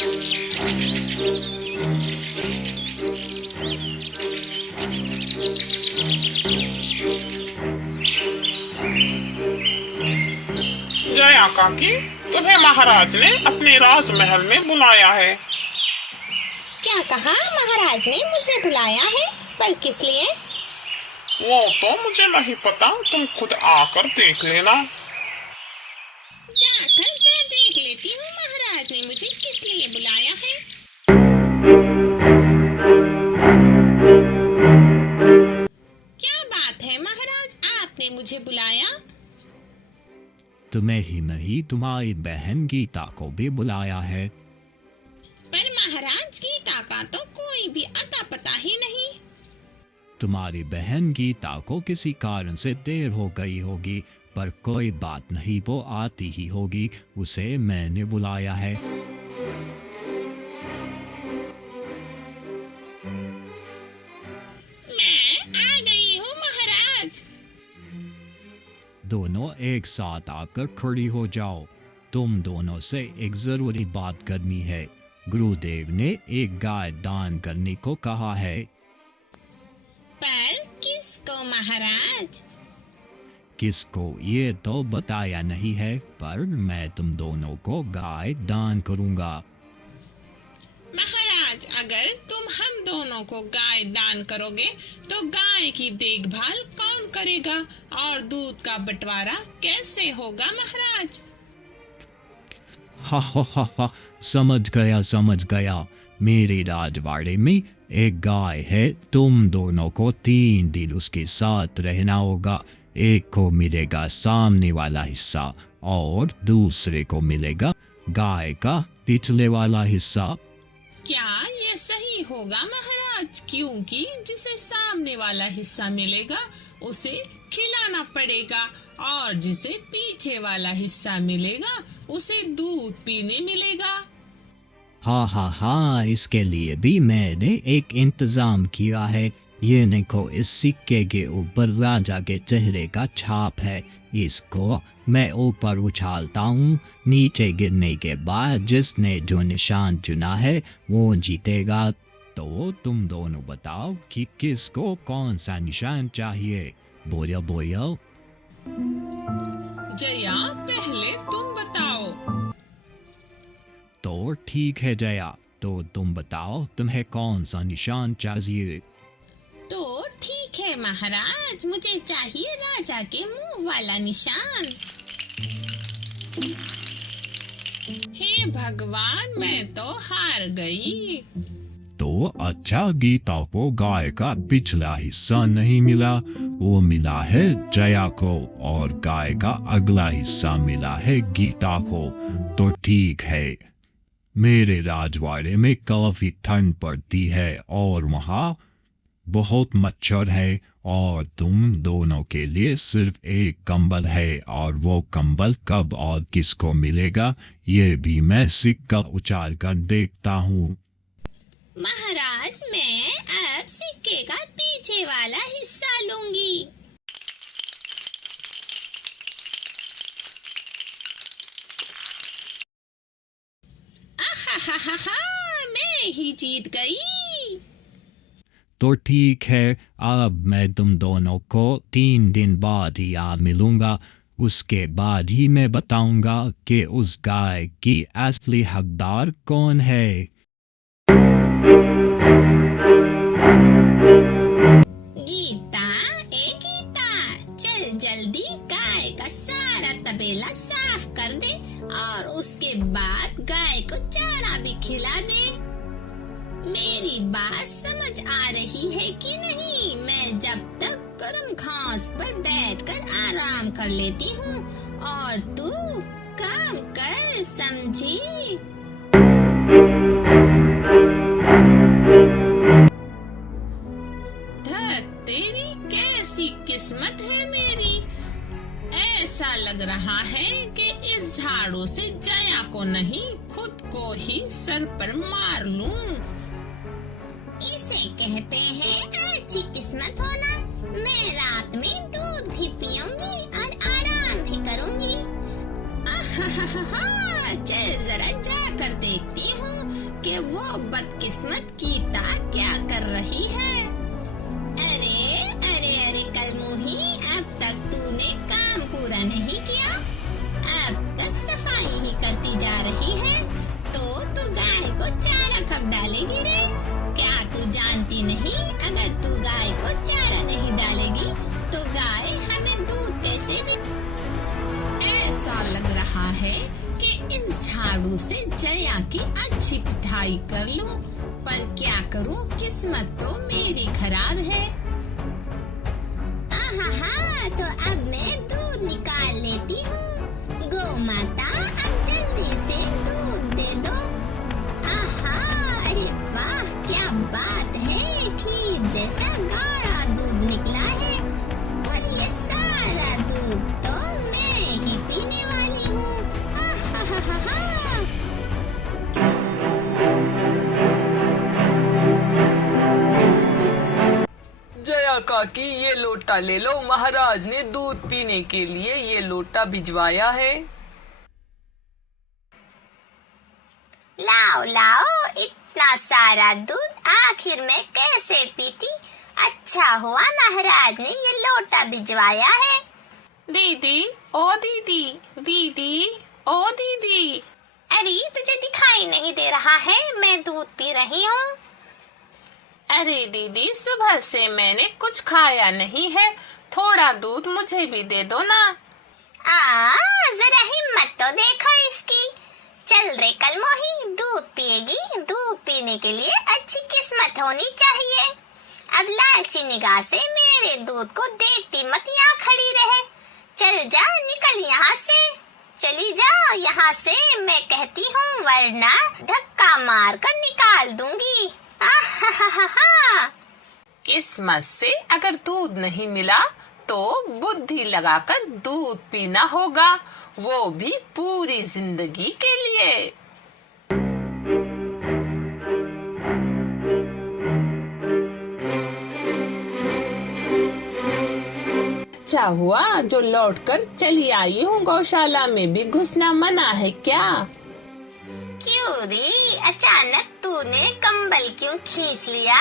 जया काकी, तुम्हें महाराज ने अपने राजमहल में बुलाया है। क्या कहा? महाराज ने मुझे बुलाया है? पर किस लिए? वो तो मुझे नहीं पता, तुम खुद आकर देख लेना। जाकर जरा देख लेती हूँ महाराज ने मुझे किस लिए बुलाया है। क्या बात है महाराज, आपने मुझे बुलाया? तुम्हें ही नहीं, तुम्हारी बहन गीता को भी बुलाया है। पर महाराज, गीता का तो कोई भी अता पता ही नहीं। तुम्हारी बहन गीता को किसी कारण से देर हो गई होगी, पर कोई बात नहीं, वो आती ही होगी, उसे मैंने बुलाया है। मैं आ गई हूँ महाराज। दोनों एक साथ आकर खड़ी हो जाओ। तुम दोनों से एक जरूरी बात करनी है। गुरुदेव ने एक गाय दान करने को कहा है। पर किसको महाराज? किसको ये तो बताया नहीं है, पर मैं तुम दोनों को गाय दान करूंगा। महाराज, अगर तुम हम दोनों को गाय दान करोगे तो गाय की देखभाल कौन करेगा और दूध का बंटवारा कैसे होगा महाराज? हा हा हा हा, समझ गया। मेरे राजवाड़े में एक गाय है, तुम दोनों को 3 दिन उसके साथ रहना होगा। एक को मिलेगा सामने वाला हिस्सा और दूसरे को मिलेगा गाय का पिछले वाला हिस्सा। क्या ये सही होगा महाराज? क्योंकि जिसे सामने वाला हिस्सा मिलेगा उसे खिलाना पड़ेगा और जिसे पीछे वाला हिस्सा मिलेगा उसे दूध पीने मिलेगा। हाँ, इसके लिए भी मैंने एक इंतजाम किया है। ये देखो, इस सिक्के के ऊपर राजा के चेहरे का छाप है। इसको मैं ऊपर उछालता हूँ, नीचे गिरने के बाद जिसने जो निशान चुना है वो जीतेगा। तो तुम दोनों बताओ कि किसको कौन सा निशान चाहिए। बोलो। जया, पहले तुम बताओ। तो ठीक है जया, तो तुम बताओ तुम्हें कौन सा निशान चाहिए। तो ठीक है महाराज, मुझे चाहिए राजा के मुंह वाला निशान। हे भगवान, मैं तो हार गई। तो अच्छा, गीता को गाय का पिछला हिस्सा नहीं मिला, वो मिला है जया को, और गाय का अगला हिस्सा मिला है गीता को। तो ठीक है, मेरे राजवाड़े में काफी ठंड पड़ती है और वहाँ बहुत मच्छर है, और तुम दोनों के लिए सिर्फ एक कंबल है, और वो कंबल कब और किसको मिलेगा ये भी मैं सिक्का उछाल कर देखता हूँ। महाराज, मैं अब सिक्के का पीछे वाला हिस्सा लूंगी। आहा, मैं ही जीत गई। तो ठीक है, अब मैं तुम दोनों को 3 दिन बाद ही आ मिलूंगा। उसके बाद ही मैं बताऊंगा कि उस गाय की असली हकदार कौन है। गीता, चल जल्दी गाय का सारा तबेला साफ कर दे और उसके बाद गाय को चारा भी खिला दे। मेरी बात समझ आ रही है कि नहीं? मैं जब तक गर्म घास पर बैठकर आराम कर लेती हूँ और तू काम कर, समझी? तेरी कैसी किस्मत है मेरी। ऐसा लग रहा है कि इस झाड़ू से जया को नहीं, खुद को ही सर पर मार लूं। इसे कहते हैं अच्छी किस्मत होना। मैं रात में दूध भी पीऊंगी और आराम भी करूंगी। चल जरा जाकर देखती हूँ कि वो बदकिस्मत गीता क्या कर रही है। अरे अरे अरे कलमुही, अब तक तूने काम पूरा नहीं किया, अब तक सफाई ही करती जा रही है, तो तू गाय को चारा कब डालेगी रे? क्या तू जानती नहीं, अगर तू गाय को चारा नहीं डालेगी तो गाय हमें दूध कैसे दे? ऐसा लग रहा है कि इस झाड़ू से जया की अच्छी पिटाई कर लूं, पर क्या करूं, किस्मत तो मेरी खराब है। आहा, तो अब मैं दूध निकाल लेती हूँ। गौ माता, अब जल्दी से दूध दे दो। आहा, अरे वाह, क्या बात है, खीर जैसा गाढ़ा दूध निकला है, और ये सारा दूध तो मैं ही पीने वाली हूँ। आहा, जया काकी, ये लोटा ले लो, महाराज ने दूध पीने के लिए ये लोटा भिजवाया है। लाओ लाओ, इतना सारा दूध आखिर में कैसे पीती? अच्छा हुआ महाराज ने ये लोटा भिजवाया है। दीदी, ओ दीदी, दीदी, ओ दीदी। अरे तुझे दिखाई नहीं दे रहा है, मैं दूध पी रही हूँ। अरे दीदी, सुबह से मैंने कुछ खाया नहीं है, थोड़ा दूध मुझे भी दे दो ना। जरा हिम्मत तो देखो इसकी। चल रे कलमोही, दूध पिएगी, दूध पीने के लिए अच्छी किस्मत होनी चाहिए। अब लालची निगाह से मेरे दूध को देखती मत यहाँ खड़ी रहे। चल जा, निकल यहाँ से, चली जा यहाँ से, मैं कहती हूँ, वरना धक्का मार कर निकाल दूंगी। किस्मत से अगर दूध नहीं मिला तो बुद्धि लगाकर दूध पीना होगा, वो भी पूरी जिंदगी के लिए। अच्छा हुआ जो लौटकर चली आई हूँ, गौशाला में भी घुसना मना है क्या? क्यों रे, अचानक तूने कंबल क्यों खींच लिया?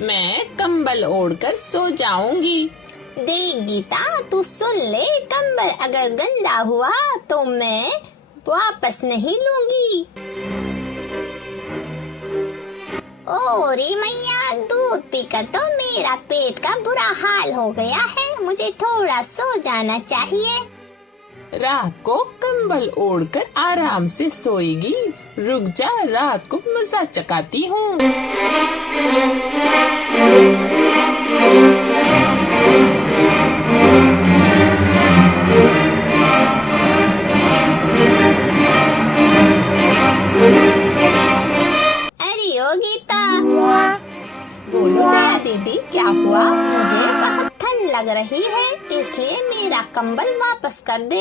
मैं कंबल ओढ़कर सो जाऊंगी। देख गीता, तू सुन ले, कंबल अगर गंदा हुआ तो मैं वापस नहीं लूंगी। ओ रे मैया, दूध पीकर तो मेरा पेट का बुरा हाल हो गया है, मुझे थोड़ा सो जाना चाहिए। रात को कंबल ओढ़कर आराम से सोएगी, रुक जा, रात को मजा चकाती हूँ। अरे ओ गीता, बोलो जया दीदी, क्या हुआ? मुझे बहुत ठंड लग रही है, इसलिए मेरा कंबल वापस कर दे।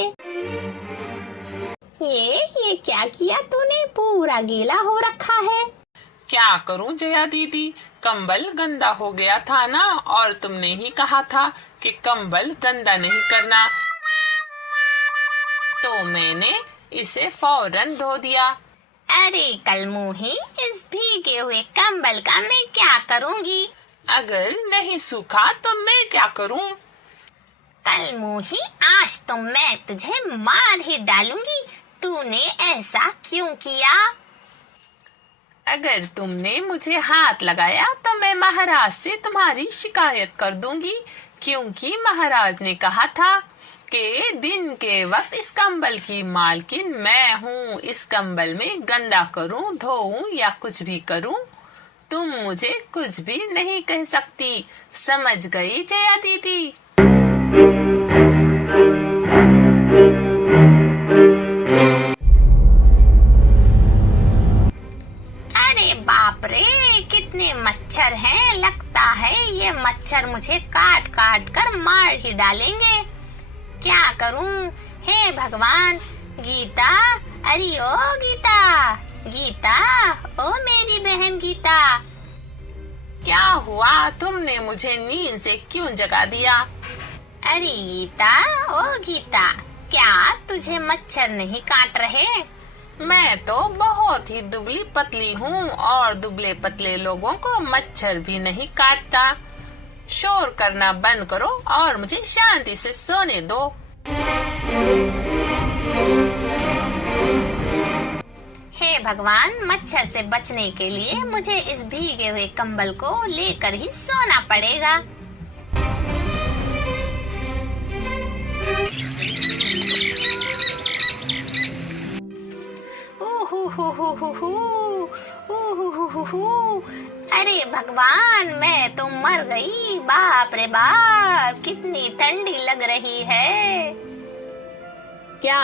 ये क्या किया तूने? पूरा गीला हो रखा है। क्या करूं जया दीदी, कंबल गंदा हो गया था ना, और तुमने ही कहा था कि कंबल गंदा नहीं करना, तो मैंने इसे फौरन धो दिया। अरे कलमुही, इस भीगे हुए कंबल का मैं क्या करूँगी? अगर नहीं सूखा तो मैं क्या करूं? कलमुही, आज तो मैं तुझे मार ही डालूंगी। तूने ऐसा क्यों किया? अगर तुमने मुझे हाथ लगाया तो मैं महाराज से तुम्हारी शिकायत कर दूंगी, क्योंकि महाराज ने कहा था कि दिन के वक्त इस कंबल की मालकिन मैं हूँ। इस कंबल में गंदा करूँ, धोऊं या कुछ भी करूँ, तुम मुझे कुछ भी नहीं कह सकती। समझ गई जया दीदी? अरे बाप रे, कितने मच्छर हैं, लगता है ये मच्छर मुझे काट काट कर मार ही डालेंगे। क्या करूं? हे भगवान। गीता, अरे ओ गीता, गीता, ओ मेरी बहन गीता। क्या हुआ? तुमने मुझे नींद से क्यों जगा दिया? अरे गीता, ओ गीता, क्या तुझे मच्छर नहीं काट रहे? मैं तो बहुत ही दुबली पतली हूँ और दुबले पतले लोगों को मच्छर भी नहीं काटता। शोर करना बंद करो और मुझे शांति से सोने दो। हे भगवान, मच्छर से बचने के लिए मुझे इस भीगे हुए कंबल को लेकर ही सोना पड़ेगा। अरे भगवान, मैं तो मर गई। बाप रे बाप, कितनी ठंडी लग रही है। क्या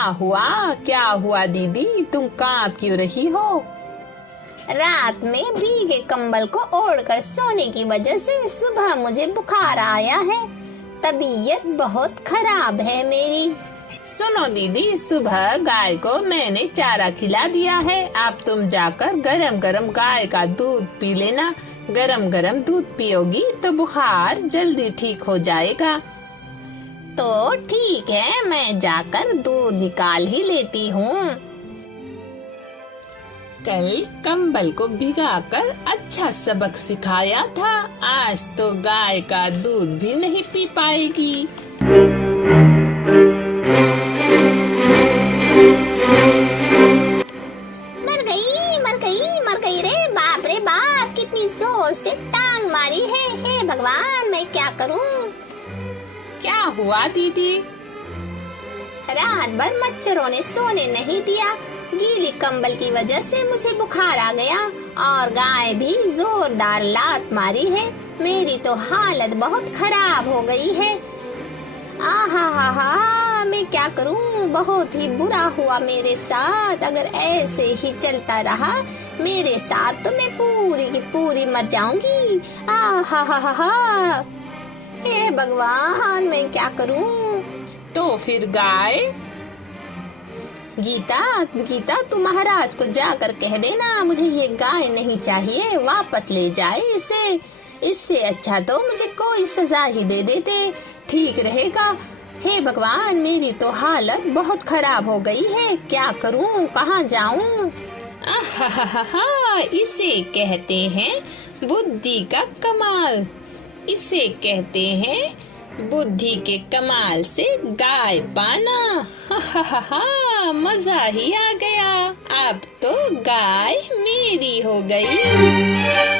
हुआ दीदी, तुम कांप क्यों रही हो? रात में भीगे कंबल को ओढ़कर सोने की वजह से सुबह मुझे बुखार आया है। तबीयत बहुत खराब है मेरी। सुनो दीदी, सुबह गाय को मैंने चारा खिला दिया है। अब तुम जाकर गरम गरम गाय का दूध पी लेना। गरम गरम दूध पियोगी तो बुखार जल्दी ठीक हो जाएगा। तो ठीक है, मैं जाकर दूध निकाल ही लेती हूँ। कल कंबल को भिगाकर अच्छा सबक सिखाया था, आज तो गाय का दूध भी नहीं पी पाएगी। मर गई रे। बाप रे बाप, कितनी जोर से टांग मारी है। हे भगवान, मैं क्या करूँ? क्या हुआ दीदी? रात भर मच्छरों ने सोने नहीं दिया। गीली कंबल की वजह से मुझे बुखार आ गया और गाय भी जोरदार लात मारी है। मेरी तो हालत बहुत खराब हो गई है। आहा, मैं क्या करूं? बहुत ही बुरा हुआ मेरे साथ। अगर ऐसे ही चलता रहा मेरे साथ तो मैं पूरी की पूरी मर जाऊंगी। आहा, हे भगवान, मैं क्या करूं? तो फिर गाय? गीता, तू महाराज को जाकर कह देना मुझे ये गाय नहीं चाहिए, वापस ले जाए इसे। इससे अच्छा तो मुझे कोई सजा ही दे देते, ठीक रहेगा। हे भगवान, मेरी तो हालत बहुत खराब हो गई है। क्या करूं? कहाँ जाऊं? इसे कहते हैं बुद्धि का कमाल। इसे कहते हैं बुद्धि के कमाल से गाय पाना। मजा ही आ गया। अब तो गाय मेरी हो गई।